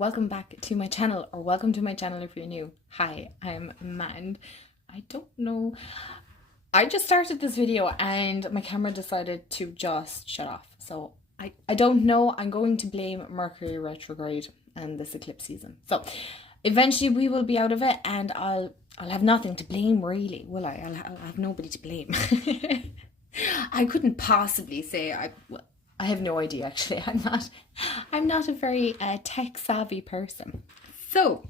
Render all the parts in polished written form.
welcome back to my channel, or welcome to my channel if you're new. Hi, I'm Mand. I don't know, I just started this video and my camera decided to just shut off, so I don't know. I'm going to blame Mercury retrograde and this eclipse season, so eventually we will be out of it and I'll have nothing to blame, really, will I? I'll have nobody to blame. I couldn't possibly say I have no idea, actually. I'm not a very tech savvy person. So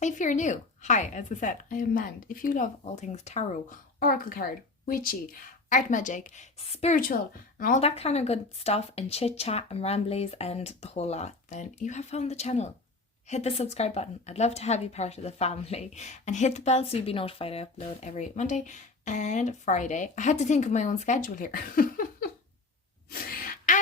if you're new, hi, as I said, I am Mand. If you love all things tarot, oracle card, witchy, art magic, spiritual, and all that kind of good stuff, and chit chat and ramblies and the whole lot, then you have found the channel. Hit the subscribe button. I'd love to have you part of the family, and hit the bell so you'll be notified I upload every Monday and Friday. I had to think of my own schedule here.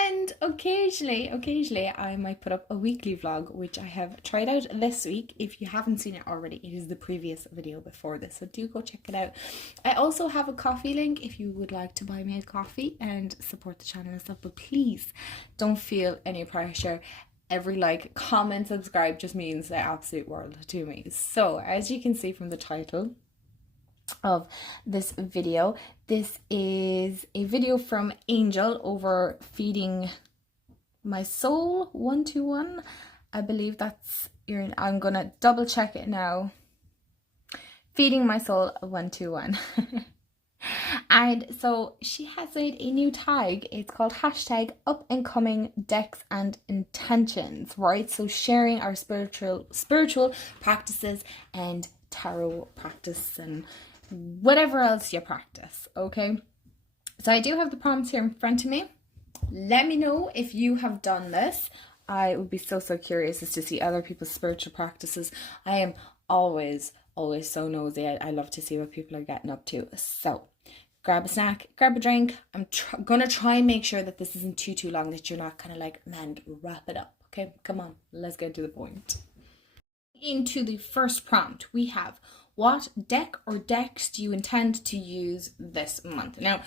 And occasionally I might put up a weekly vlog, which I have tried out this week. If you haven't seen it already, it is the previous video before this, so do go check it out. I also have a coffee link if you would like to buy me a coffee and support the channel and stuff, but please don't feel any pressure. Every like, comment, subscribe just means the absolute world to me. So as you can see from the title of this video, this is a video from Angel over Feeding My Soul 121. I believe that's your, I'm gonna double check it now. Feeding My Soul 121. And so she has made a new tag. It's called hashtag up and coming decks and intentions, right? So sharing our spiritual practices and tarot practice and whatever else you practice. Okay, so I do have the prompts here in front of me. Let me know if you have done this. I would be so curious as to see other people's spiritual practices. I am always so nosy. I love to see what people are getting up to. So grab a snack, grab a drink. I'm gonna try and make sure that this isn't too long, that you're not kind of like, man, wrap it up. Okay, come on, let's get to the point. Into the first prompt, we have, what deck or decks do you intend to use this month? Now,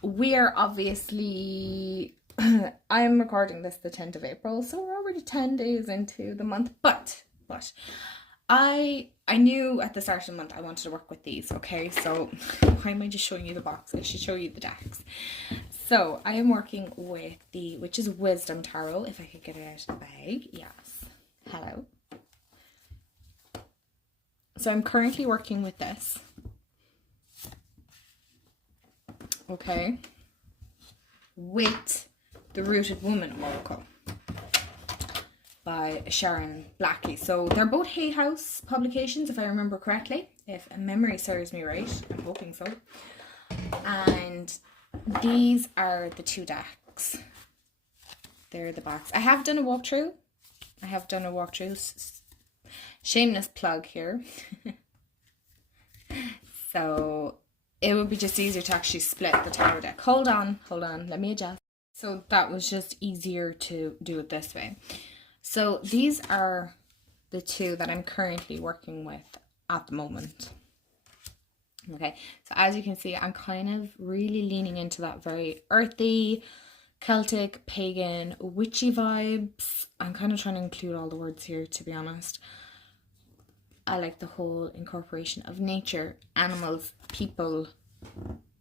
we are obviously, I'm recording this the 10th of April, so we're already 10 days into the month, but I knew at the start of the month I wanted to work with these, okay? So why am I just showing you the box? I should show you the decks. So I am working with the Witch's Wisdom Tarot, if I could get it out of the bag. Yes. Hello. So I'm currently working with this. Okay. With the Rooted Woman Oracle by Sharon Blackie. So they're both Hay House publications, if I remember correctly. If memory serves me right. I'm hoping so. And these are the two decks. They're the backs. I have done a walkthrough. Shameless plug here. So it would be just easier to actually split the tarot deck. Hold on, let me adjust. So that was just easier to do it this way. So these are the two that I'm currently working with at the moment. Okay, so as you can see, I'm kind of really leaning into that very earthy, Celtic, pagan, witchy vibes. I'm kind of trying to include all the words here, to be honest. I like the whole incorporation of nature, animals, people.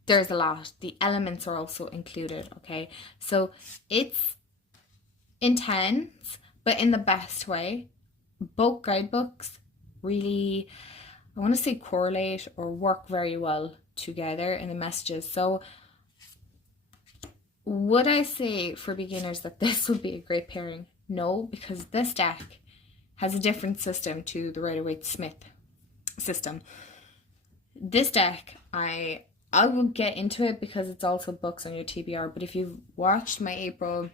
There's a lot. The elements are also included, okay? So it's intense, but in the best way. Both guidebooks really, I want to say, correlate or work very well together in the messages. So would I say for beginners that this would be a great pairing? No, because this deck has a different system to the Rider-Waite-Smith system. This deck, I will get into it because it's also books on your TBR, but if you've watched my April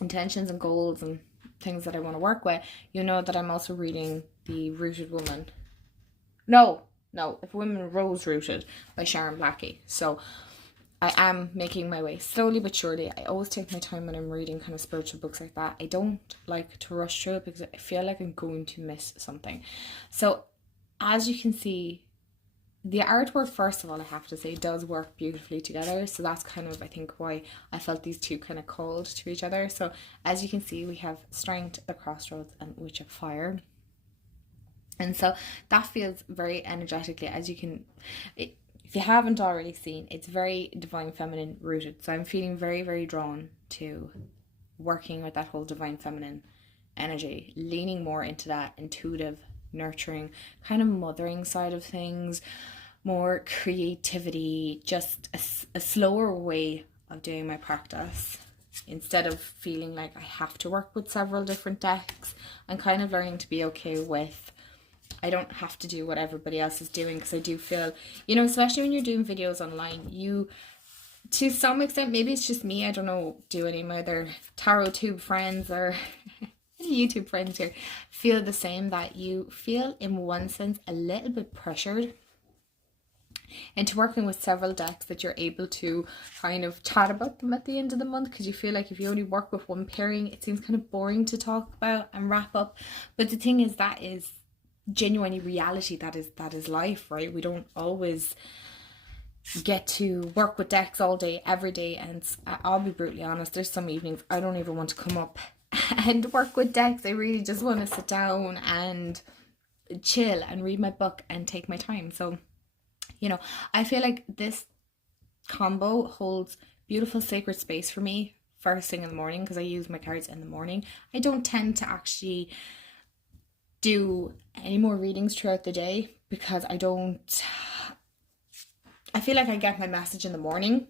intentions and goals and things that I want to work with, you know that I'm also reading The Rooted Woman. No, If Women Rose Rooted by Sharon Blackie. So I am making my way slowly but surely. I always take my time when I'm reading kind of spiritual books like that. I don't like to rush through it because I feel like I'm going to miss something. So as you can see, the artwork, first of all, I have to say, does work beautifully together. So that's kind of, I think, why I felt these two kind of called to each other. So as you can see, we have Strength, the Crossroads, and Witch of Fire. And so that feels very energetically, as you can, if you haven't already seen, it's very divine feminine rooted. So I'm feeling very, very drawn to working with that whole divine feminine energy, leaning more into that intuitive, nurturing, kind of mothering side of things, more creativity, just a slower way of doing my practice. Instead of feeling like I have to work with several different decks, I'm kind of learning to be okay with, I don't have to do what everybody else is doing, because I do feel, you know, especially when you're doing videos online, you, to some extent, maybe it's just me, I don't know, do any of my other tarot tube friends or YouTube friends here feel the same, that you feel in one sense a little bit pressured into working with several decks, that you're able to kind of chat about them at the end of the month, because you feel like if you only work with one pairing, it seems kind of boring to talk about and wrap up. But the thing is, that is genuinely reality, that is life, right? We don't always get to work with decks all day every day, and I'll be brutally honest, there's some evenings I don't even want to come up and work with decks. I really just want to sit down and chill and read my book and take my time. So, you know, I feel like this combo holds beautiful sacred space for me first thing in the morning, because I use my cards in the morning. I don't tend to actually do any more readings throughout the day, because I feel like I get my message in the morning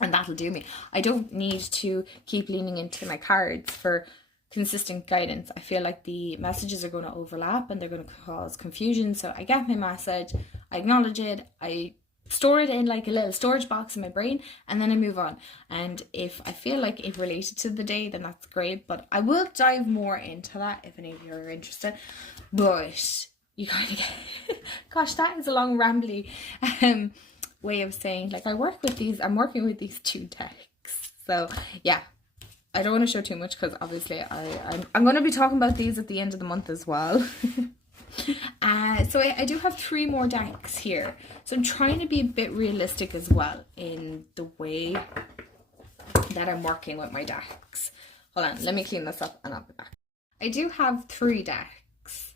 and that'll do me. I don't need to keep leaning into my cards for consistent guidance. I feel like the messages are going to overlap and they're going to cause confusion. So I get my message, I acknowledge it, I store it in like a little storage box in my brain, and then I move on. And if I feel like it related to the day, then that's great. But I will dive more into that if any of you are interested. But you kind of get, gosh, that is a long rambly way of saying, like, I'm working with these two decks. So yeah, I don't want to show too much, because obviously I'm going to be talking about these at the end of the month as well. So I do have 3 more decks here, so I'm trying to be a bit realistic as well in the way that I'm working with my decks. Hold on, let me clean this up and I'll be back. I do have 3 decks,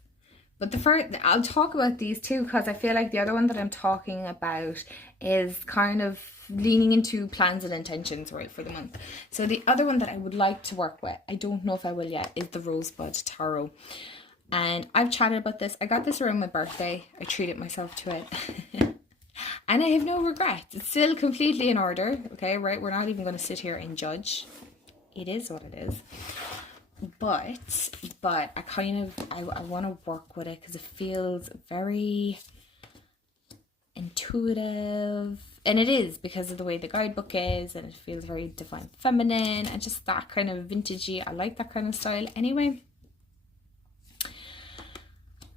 but the first, I'll talk about these two, because I feel like the other one that I'm talking about is kind of leaning into plans and intentions right for the month. So the other one that I would like to work with, I don't know if I will yet, is the Rosebud Tarot. And I've chatted about this. I got this around my birthday. I treated myself to it. And I have no regrets. It's still completely in order. Okay, right? We're not even going to sit here and judge. It is what it is. But I want to work with it, because it feels very intuitive. And it is, because of the way the guidebook is. And it feels very divine feminine. And just that kind of vintagey. I like that kind of style anyway.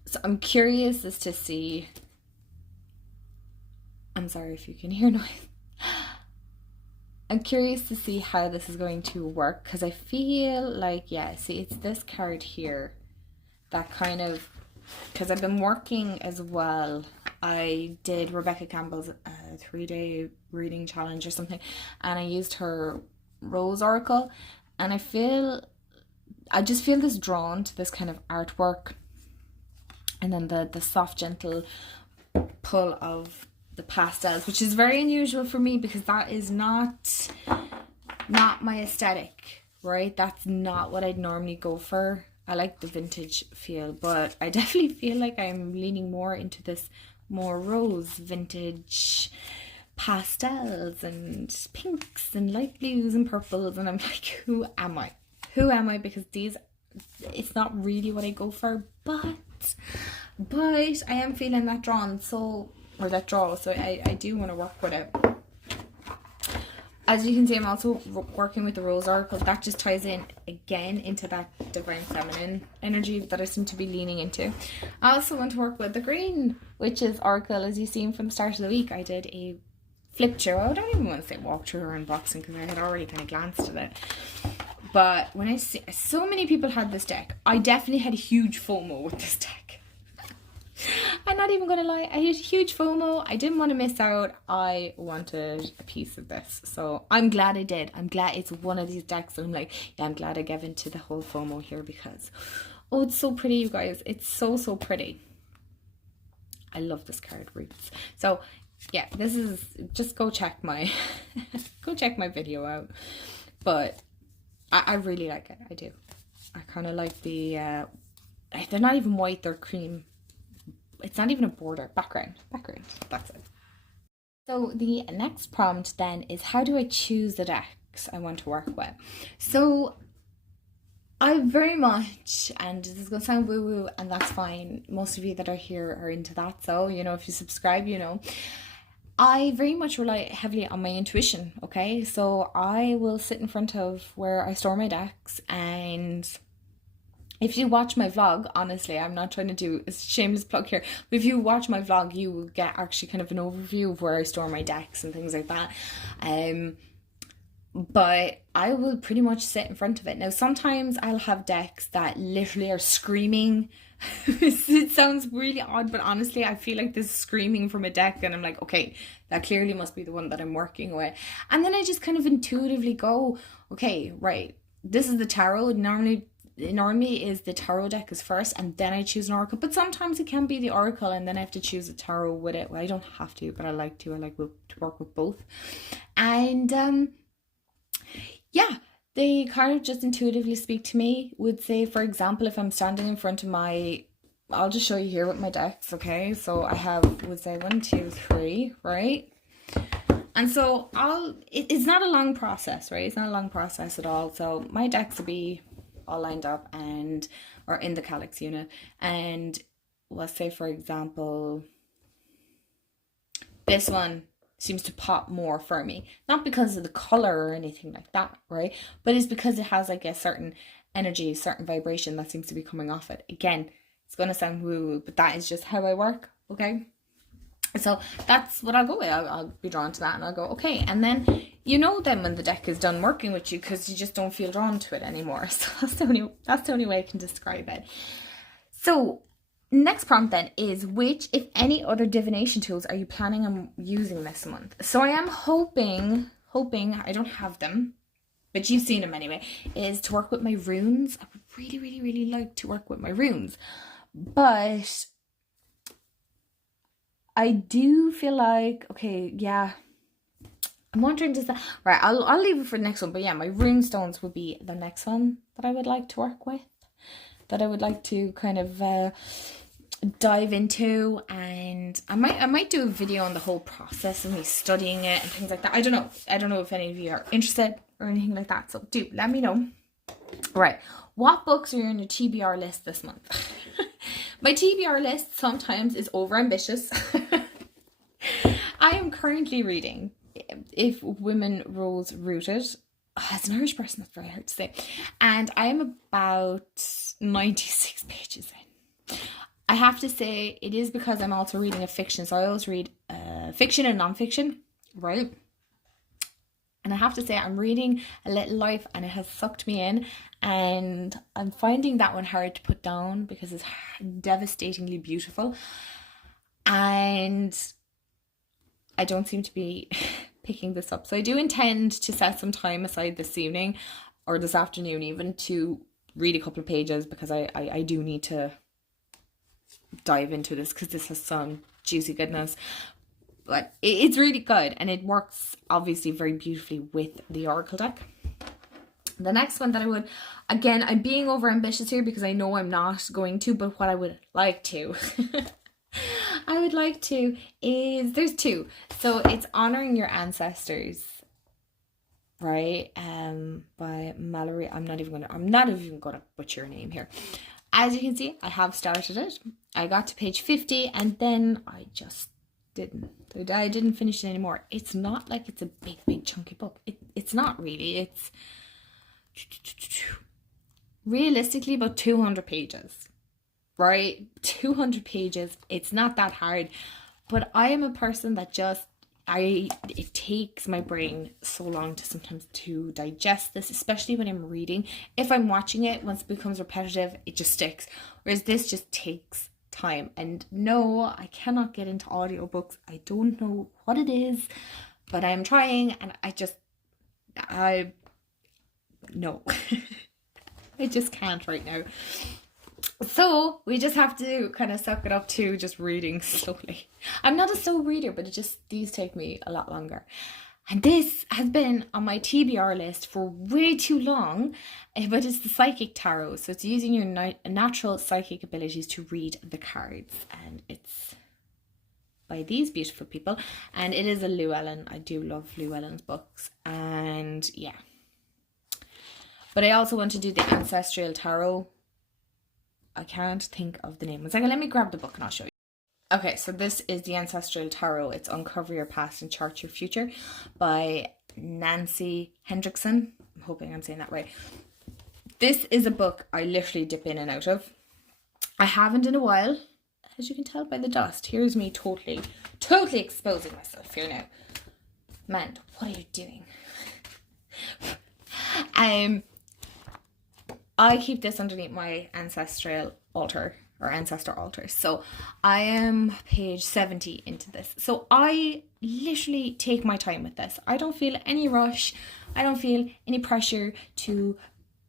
So I'm curious as to see, I'm sorry if you can hear noise. I'm curious to see how this is going to work, because I feel like, yeah, see, it's this card here that kind of, because I've been working as well. I did Rebecca Campbell's 3-day reading challenge or something, and I used her Rose Oracle, and I just feel this drawn to this kind of artwork. And then the soft, gentle pull of the pastels, which is very unusual for me, because that is not my aesthetic, right? That's not what I'd normally go for. I like the vintage feel, but I definitely feel like I'm leaning more into this more rose vintage pastels and pinks and light blues and purples. And I'm like, who am I? Who am I? Because it's not really what I go for, but I am feeling that draw, so I do want to work with it. As you can see, I'm also working with the Rose Oracle. That just ties in again into that divine feminine energy that I seem to be leaning into. I also want to work with the Green Witches Oracle. As you've seen from the start of the week, I did a flip through. I don't even want to say walkthrough or unboxing, because I had already kind of glanced at it. But when I see so many people had this deck, I definitely had a huge FOMO with this deck. I'm not even gonna lie, I had huge FOMO. I didn't want to miss out. I wanted a piece of this, so I'm glad I did. I'm glad it's one of these decks that I'm like, yeah, I'm glad I gave into the whole FOMO here, because oh, it's so pretty, you guys. It's so pretty. I love this card, Roots. So yeah, this is, just go check my go check my video out. But I really like it. I do. I kind of like the they're not even white, they're cream. It's not even a border. Background. That's it. So the next prompt then is, how do I choose the decks I want to work with? So I very much, and this is going to sound woo-woo, and that's fine. Most of you that are here are into that. So, you know, if you subscribe, you know. I very much rely heavily on my intuition, okay? So I will sit in front of where I store my decks, and if you watch my vlog, honestly, I'm not trying to do a shameless plug here, but if you watch my vlog, you will get actually kind of an overview of where I store my decks and things like that. But I will pretty much sit in front of it. Now, sometimes I'll have decks that literally are screaming. It sounds really odd, but honestly, I feel like this is screaming from a deck, and I'm like, okay, that clearly must be the one that I'm working with. And then I just kind of intuitively go, okay, right, this is the tarot. Normally is the tarot deck is first, and then I choose an oracle. But sometimes it can be the oracle and then I have to choose a tarot with it. Well, I don't have to, but I like to. I like to work with both. And yeah, they kind of just intuitively speak to me. Would say, for example, if I'm standing in front of my, I'll just show you here with my decks, okay? So I have, would say 1, 2, 3, right? And so it's not a long process, right? It's not a long process at all. So my decks will be all lined up and, or in the calyx unit. And let's say, for example, this one seems to pop more for me, not because of the color or anything like that, right? But it's because it has like a certain energy, certain vibration that seems to be coming off it. Again, it's going to sound woo-woo, but that is just how I work, okay? So that's what I'll go with. I'll be drawn to that, and I'll go, okay. And then you know then when the deck is done working with you, because you just don't feel drawn to it anymore. So that's the only way I can describe it. So next prompt then is, which, if any, other divination tools are you planning on using this month? So I am hoping, I don't have them, but you've seen them anyway, is to work with my runes. I would really like to work with my runes. But I do feel like, okay, yeah, I'm wondering, does that, right, I'll leave it for the next one. But yeah, my rune stones would be the next one that I would like to work with, that I would like to kind of dive into. And I might do a video on the whole process and me studying it and things like that. I don't know if any of you are interested or anything like that, so do let me know. Right, what books are on your TBR list this month? My TBR list sometimes is over ambitious. I am currently reading If Women Rose Rooted. Oh, as an Irish person, that's very hard to say. And I am about 96 pages in. I have to say, it is because I'm also reading a fiction. So I always read fiction and non-fiction, right? And I have to say, I'm reading A Little Life, and it has sucked me in. And I'm finding that one hard to put down because it's devastatingly beautiful. And I don't seem to be picking this up. So I do intend to set some time aside this evening, or this afternoon even, to read a couple of pages, because I do need to dive into this, because this has some juicy goodness. But it's really good, and it works obviously very beautifully with the oracle deck. The next one that I would, again, I'm being over ambitious here because I know I'm not going to, but what I would like to I would like to is, there's two. So it's Honoring Your Ancestors, right? By Mallory. I'm not even gonna butcher your name here. As you can see, I have started it. I got to page 50, and then I just I didn't finish it anymore. It's not like it's a big chunky book. It's not really. It's realistically about 200 pages, right? 200 pages. It's not that hard, but I am a person that just, it takes my brain so long to sometimes to digest this, especially when I'm reading. If I'm watching it, once it becomes repetitive, it just sticks. Whereas this just takes time. And no, I cannot get into audiobooks. I don't know what it is, but I'm trying, and no. I just can't right now. So we just have to kind of suck it up to just reading slowly. I'm not a slow reader, but these take me a lot longer. And this has been on my TBR list for way too long, but it's the Psychic Tarot. So it's using your natural psychic abilities to read the cards. And it's by these beautiful people. And it is a Llewellyn. I do love Llewellyn's books. And yeah. But I also want to do the Ancestral Tarot. I can't think of the name. One second, let me grab the book and I'll show you. Okay, so this is the Ancestral Tarot. It's Uncover Your Past and Chart Your Future by Nancy Hendrickson. I'm hoping I'm saying that right. This is a book I literally dip in and out of. I haven't in a while, as you can tell by the dust. Here's me totally exposing myself here now. Man, what are you doing? I keep this underneath my ancestral altar or ancestor altar. So I am page 70 into this. So I literally take my time with this. I don't feel any rush. I don't feel any pressure to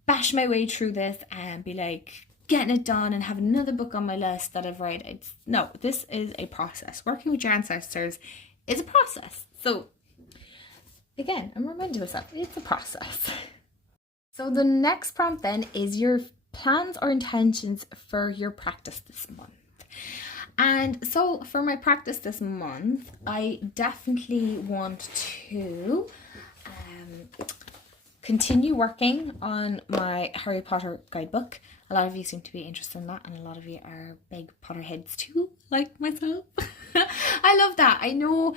bash my way through this and be like getting it done and have another book on my list that I've read. No, this is a process. Working with your ancestors is a process. So again, I'm reminding myself, it's a process. So the next prompt then is your plans or intentions for your practice this month. And so for my practice this month, I definitely want to continue working on my Harry Potter guidebook. A lot of you seem to be interested in that, and a lot of you are big Potterheads too, like myself. I love that. I know,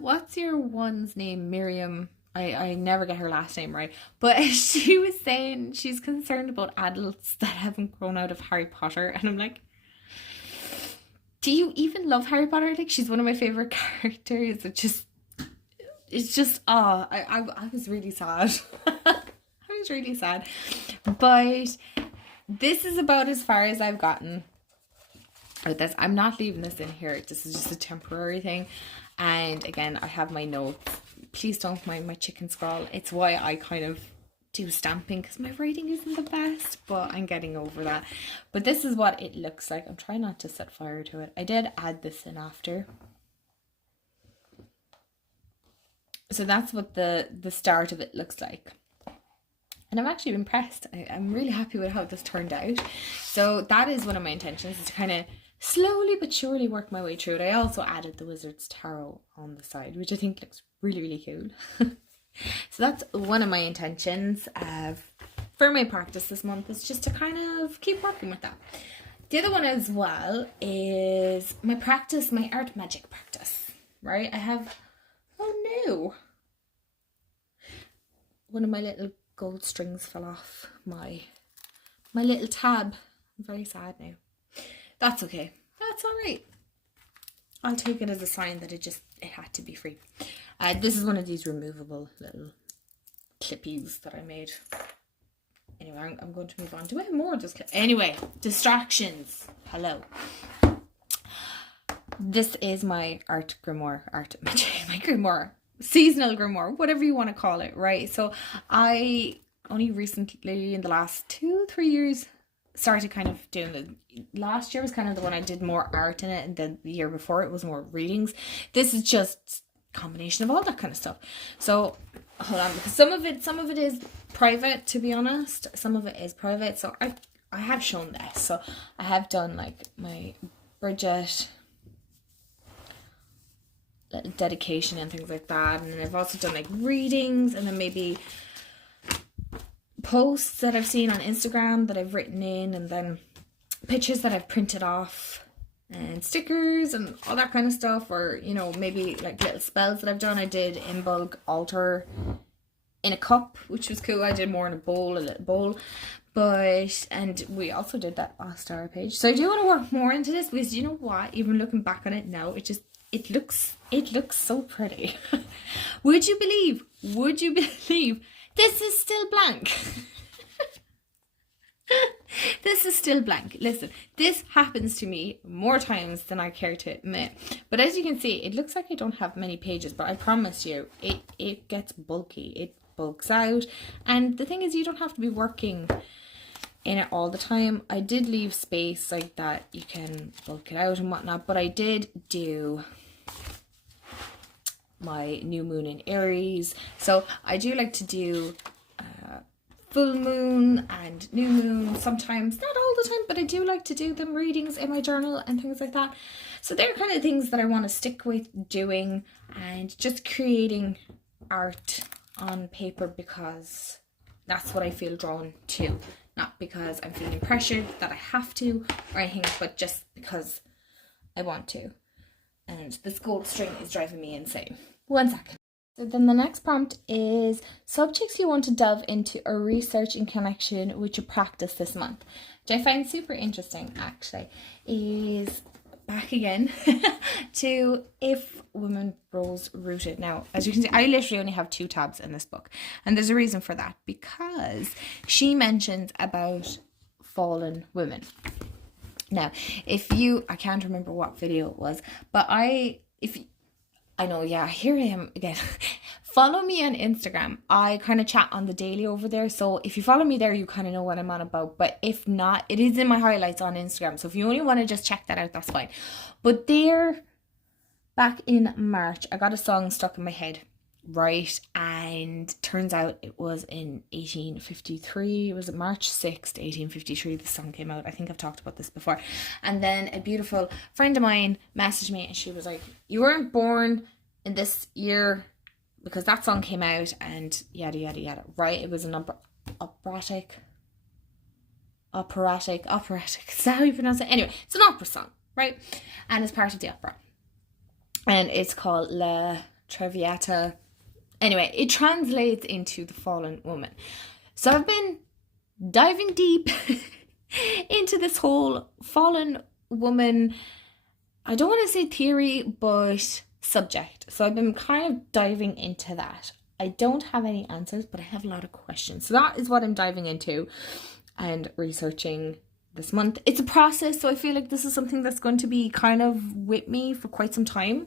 what's your one's name? Miriam. I never get her last name right, but she was saying she's concerned about adults that haven't grown out of Harry Potter, and I'm like, do you even love Harry Potter? Like, she's one of my favorite characters. It's just I was really sad. I was really sad, but this is about as far as I've gotten with this. I'm not leaving this in here. This is just a temporary thing, and again, I have my notes. Please don't mind my chicken scrawl. It's why I kind of do stamping, because my writing isn't the best, but I'm getting over that. But this is what it looks like. I'm trying not to set fire to it. I did add this in after. So that's what the start of it looks like. And I'm actually impressed. I'm really happy with how this turned out. So that is one of my intentions, is to kind of slowly but surely work my way through it. I also added the Wizard's Tarot on the side, which I think looks really, really cool. So that's one of my intentions for my practice this month, is just to kind of keep working with that. The other one as well is my practice, my art magic practice, right? I have, oh no, one of my little gold strings fell off my little tab. I'm very sad now. That's okay. That's all right. I'll take it as a sign that it had to be free. This is one of these removable little clippies that I made. Anyway, I'm going to move on. Do I have more of this clip? Anyway, distractions. Hello. This is my art grimoire, my grimoire, seasonal grimoire, whatever you want to call it, right? So I only recently, in the last 2-3 years, started kind of doing the, last year was kind of the one I did more art in it, and then the year before it was more readings. This is just a combination of all that kind of stuff. So hold on, because some of it is private, to be honest. Some of it is private. So I have shown this. So I have done like my Bridget dedication and things like that, and then I've also done like readings, and then maybe posts that I've seen on Instagram that I've written in, and then pictures that I've printed off, and stickers and all that kind of stuff, or you know, maybe like little spells that I've done. I did in bulk altar in a cup, which was cool. I did more in a little bowl, and we also did that last hour page. So I do want to work more into this, because you know what, even looking back on it now, it looks so pretty. Would you believe this is still blank? This is still blank. Listen, this happens to me more times than I care to admit. But as you can see, it looks like I don't have many pages, but I promise you, it gets bulky. It bulks out. And the thing is, you don't have to be working in it all the time. I did leave space like that you can bulk it out and whatnot, but I did do my new moon in Aries. So I do like to do full moon and new moon sometimes, not all the time, but I do like to do them readings in my journal and things like that. So they're kind of things that I want to stick with doing, and just creating art on paper because that's what I feel drawn to, not because I'm feeling pressured that I have to or anything, but just because I want to. And this gold string is driving me insane. 1 second. So then the next prompt is subjects you want to delve into or research in connection with your practice this month, which I find super interesting actually, is back again to if women rose rooted. Now, as you can see, I literally only have 2 tabs in this book, and there's a reason for that, because she mentions about fallen women. Now, I can't remember what video it was, but I know, yeah, here I am again. Follow me on Instagram. I kind of chat on the daily over there. So if you follow me there, you kind of know what I'm on about. But if not, it is in my highlights on Instagram. So if you only want to just check that out, that's fine. But there, back in March, I got a song stuck in my head, right? And turns out it was in 1853. It was March 6th, 1853, the song came out. I think I've talked about this before. And then a beautiful friend of mine messaged me and she was like, you weren't born in this year because that song came out, and yada yada yada, right? It was an operatic, is that how you pronounce it? Anyway, it's an opera song, right? And it's part of the opera, and it's called La Traviata. Anyway, it translates into the fallen woman. So I've been diving deep into this whole fallen woman, I don't want to say theory, but subject. So I've been kind of diving into that. I don't have any answers, but I have a lot of questions. So that is what I'm diving into and researching this month. It's a process, so I feel like this is something that's going to be kind of with me for quite some time,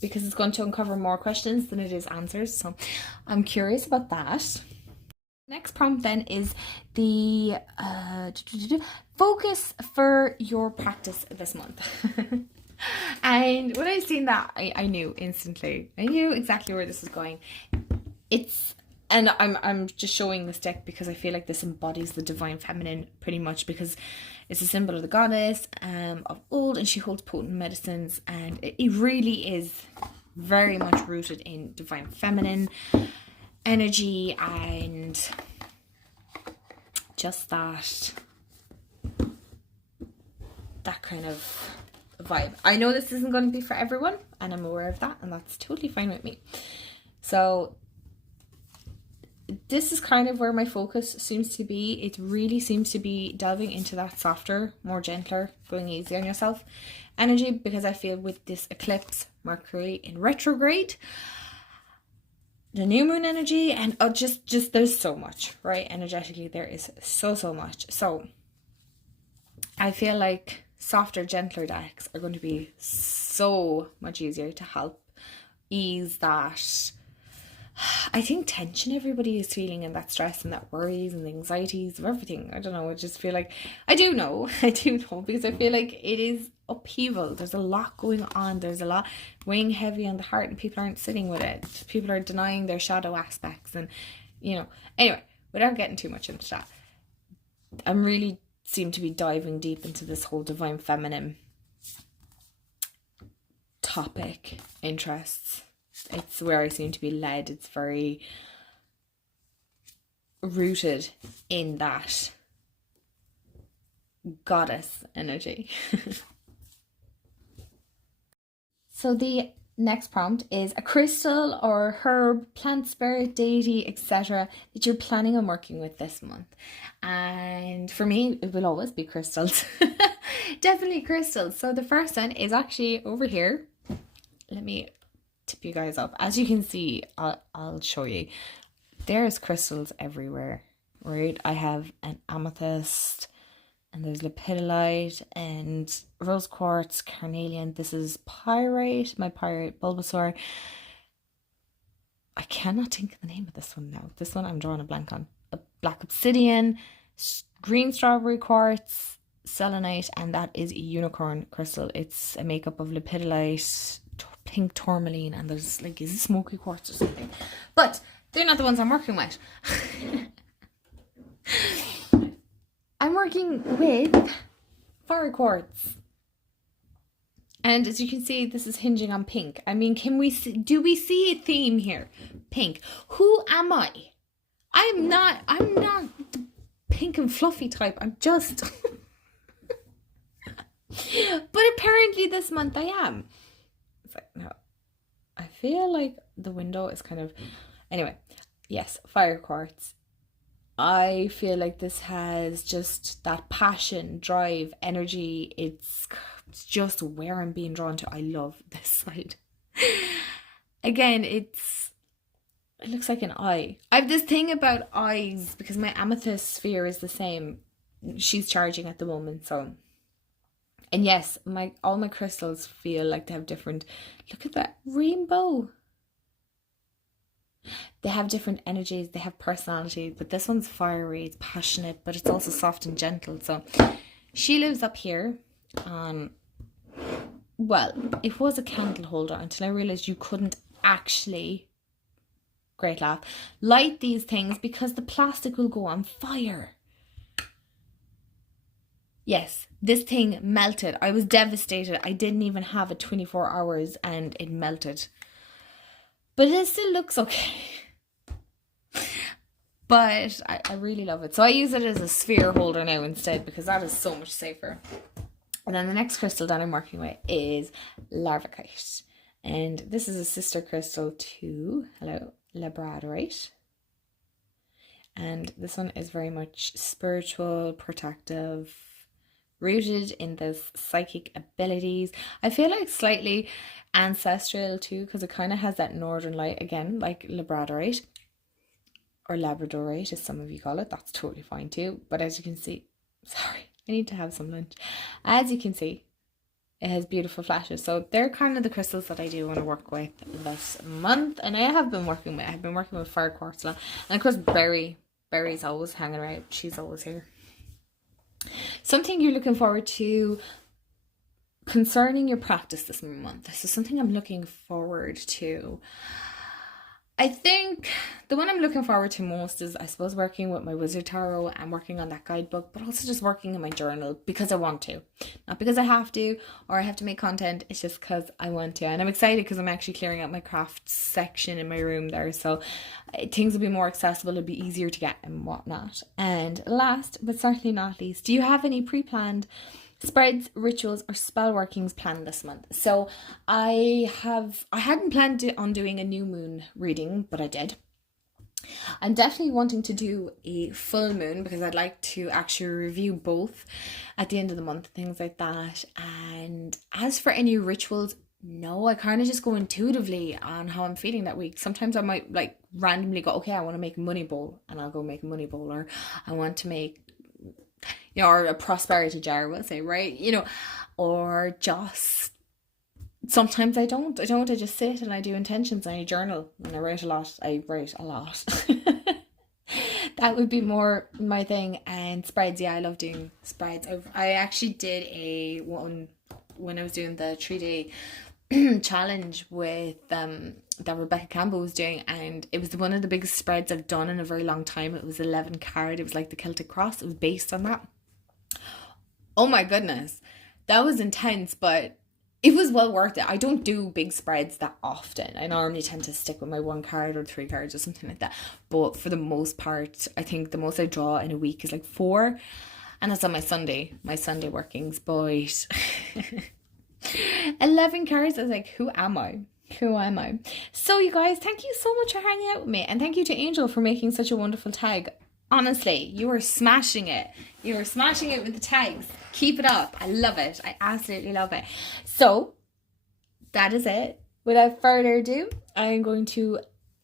because it's going to uncover more questions than it is answers. So I'm curious about that. Next prompt then is the focus for your practice this month. And when I seen that, I knew instantly. I knew exactly where this is going. And I'm just showing this deck because I feel like this embodies the divine feminine pretty much, because it's a symbol of the goddess of old, and she holds potent medicines, and it really is very much rooted in divine feminine energy and just that kind of vibe. I know this isn't going to be for everyone, and I'm aware of that, and that's totally fine with me. So this is kind of where my focus seems to be. It really seems to be delving into that softer, more gentler, going easy on yourself energy, because I feel with this eclipse, Mercury in retrograde, the new moon energy, and just there's so much, right? Energetically, there is so much. So I feel like softer, gentler decks are going to be so much easier to help ease that, I think, tension everybody is feeling, and that stress and that worries and the anxieties of everything. I don't know, I just feel like I do know because I feel like it is upheaval. There's a lot going on. There's a lot weighing heavy on the heart, and people aren't sitting with it. People are denying their shadow aspects, and anyway, without getting too much into that, I'm really seem to be diving deep into this whole divine feminine topic interests. It's where I seem to be led. It's very rooted in that goddess energy. So the next prompt is a crystal or herb, plant, spirit, deity, etc. that you're planning on working with this month. And for me, it will always be crystals. Definitely crystals. So the first one is actually over here. Let me tip you guys up. As you can see, I'll show you. There's crystals everywhere, right? I have an amethyst, And there's lepidolite and rose quartz, carnelian. This is pyrite, my pyrite Bulbasaur. I cannot think of the name of this one now. This one I'm drawing a blank on. A black obsidian, green strawberry quartz, selenite, and that is a unicorn crystal. It's a makeup of lepidolite, pink tourmaline, and there's like, is it smoky quartz or something? But they're not the ones I'm working with. I'm working with fire quartz. And as you can see, this is hinging on pink. I mean, do we see a theme here? Pink. Who am I? I'm not the pink and fluffy type. I'm just... But apparently this month I am. It's like, no. I feel like the window is kind of... Anyway, yes, fire quartz. I feel like this has just that passion, drive, energy. It's just where I'm being drawn to. I love this side. Again, it looks like an eye. I have this thing about eyes because my amethyst sphere is the same. She's charging at the moment, so... And yes, all my crystals feel like they have different... Look at that rainbow. They have different energies, they have personality, but this one's fiery, it's passionate, but it's also soft and gentle. So she lives up here on, well, it was a candle holder until I realized you couldn't actually, great laugh, light these things because the plastic will go on fire. Yes, this thing melted. I was devastated. I didn't even have it 24 hours and it melted. But it still looks okay. But I really love it. So I use it as a sphere holder now instead because that is so much safer. And then the next crystal that I'm working with is Larvacite. And this is a sister crystal to, hello, Labradorite. And this one is very much spiritual, protective, rooted in this psychic abilities. I feel like slightly ancestral too, because it kind of has that northern light again, like Labradorite or Labradorite as some of you call it. That's totally fine too. But as you can see, sorry, I need to have some lunch. As you can see, it has beautiful flashes. So they're kind of the crystals that I do want to work with this month. And I've been working with fire quartz a lot. And of course Berry's always hanging around. She's always here. Something you're looking forward to concerning your practice this month. This is something I'm looking forward to. I think the one I'm looking forward to most is, I suppose, working with my Wizard Tarot and working on that guidebook, but also just working in my journal because I want to. Not because I have to or I have to make content, it's just because I want to. And I'm excited because I'm actually clearing out my crafts section in my room there, so things will be more accessible, it'll be easier to get and whatnot. And last, but certainly not least, do you have any pre-planned spreads, rituals, or spell workings planned this month? So I hadn't planned on doing a new moon reading, but I did. I'm definitely wanting to do a full moon because I'd like to actually review both at the end of the month, things like that. And as for any rituals, no, I kind of just go intuitively on how I'm feeling that week. Sometimes I might like randomly go, okay, I want to make a money bowl, and I'll go make a money bowl, or I want to make, you know, or a prosperity jar, we'll say, right? You know, or just sometimes I don't. I just sit and I do intentions and I journal and I write a lot. That would be more my thing. And spreads, yeah, I love doing spreads. I actually did one when I was doing the 3-day challenge with that Rebecca Campbell was doing, and it was one of the biggest spreads I've done in a very long time. It was 11 card. It was like the Celtic cross. It was based on that. Oh my goodness, that was intense, but it was well worth it. I don't do big spreads that often. I normally tend to stick with my 1 card or 3 cards or something like that, but for the most part, I think the most I draw in a week is like 4, and that's on my Sunday workings. But 11 cards, I was like, who am I? So you guys, thank you so much for hanging out with me, and thank you to Angel for making such a wonderful tag. Honestly, you are smashing it. You are smashing it with the tags. Keep it up. I love it. I absolutely love it. So that is it. Without further ado, I am going to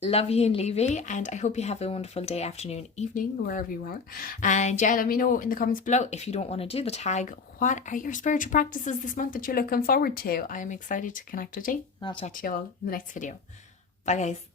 love you and leave you, and I hope you have a wonderful day, afternoon, evening, wherever you are. And yeah, let me know in the comments below, if you don't want to do the tag, what are your spiritual practices this month that you're looking forward to? I am excited to connect with you, and I'll chat to you all in the next video. Bye guys.